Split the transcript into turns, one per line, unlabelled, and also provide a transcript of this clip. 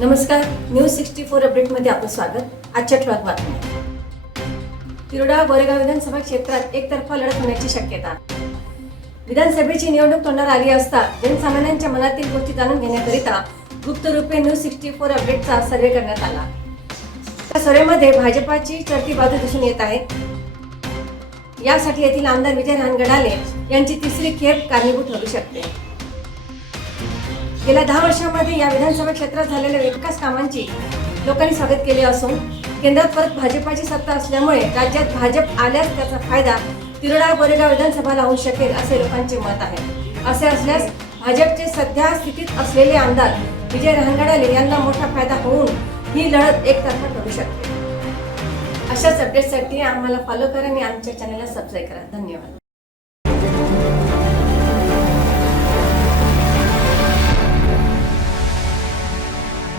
नमस्कार news sixty four अपडेटमध्ये आपलं स्वागत. आजच्या ठळक बातम्या. तिरोडा बोरेगाव विधानसभा क्षेत्रात एकतर्फा लढत होण्याची शक्यता. विधानसभेची निवडणूक तोंडावर आली असता जनसामान्यांच्या मनातील गोष्टी जाणून घेण्याकरिता गुप्त रूपे न्यूज सिक्स्टी फोर अपडेटचा सर्वे करण्यात आला. त्या सर्वेमध्ये भाजपाची चढती बाजू दिसून येत आहे. यासाठी येथील आमदार विजय रानगडाले यांची तिसरी खेप कारणीभूत ठरू शकते. गेल्या दहा वर्षांमध्ये या विधानसभा क्षेत्रात झालेल्या विकास कामांची लोकांनी स्वागत केले असून केंद्रात परत भाजपाची सत्ता असल्यामुळे राज्यात भाजप आल्यास त्याचा फायदा तिरोडा बोरेगाव विधानसभाला होऊ शकेल असे लोकांचे मत आहे. असे असल्यास भाजपचे सध्या स्थितीत असलेले आमदार विजय रहांगडाले यांना मोठा फायदा होऊन ही लढत एकतर्फा करू शकते. अशाच अपडेटसाठी आम्हाला फॉलो करा आणि आमच्या चॅनलला सबस्क्राईब करा. धन्यवाद.